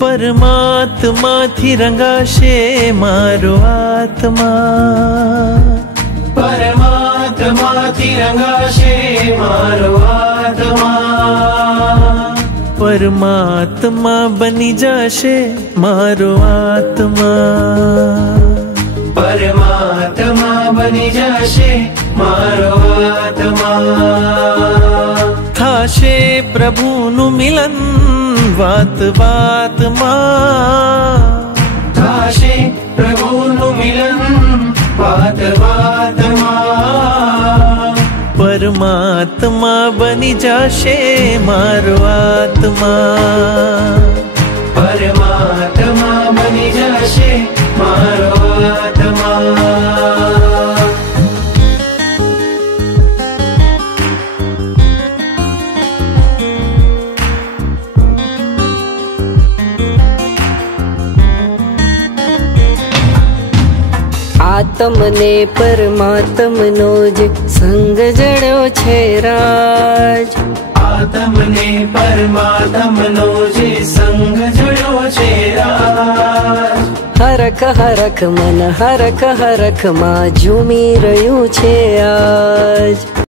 પરમાત્માથી રંગાશે મારો આત્મા, પરમાત્માથી રંગાશે મારો આત્મા, પરમાત્મા બની જશે મારો આત્મા, પરમાત્મા બની જશે મારો આત્મા. થાશે પ્રભુનું મિલન વાત વાતમાં, થાશે પ્રભુનું મિલન વાત વાતમાં, પરમાત્મા બની જશે મારો આત્મા, પરમાત્મા બની જશે મારો આત્મા. આત્મને પરમાત્મનો જે સંગ જડ્યો છે રાજ, આત્મને પરમાત્મનો જે સંગ જડ્યો છે રાજ, હરખ હરખ મન હરખ હરખ માં ઝૂમી રહ્યું છે આજ.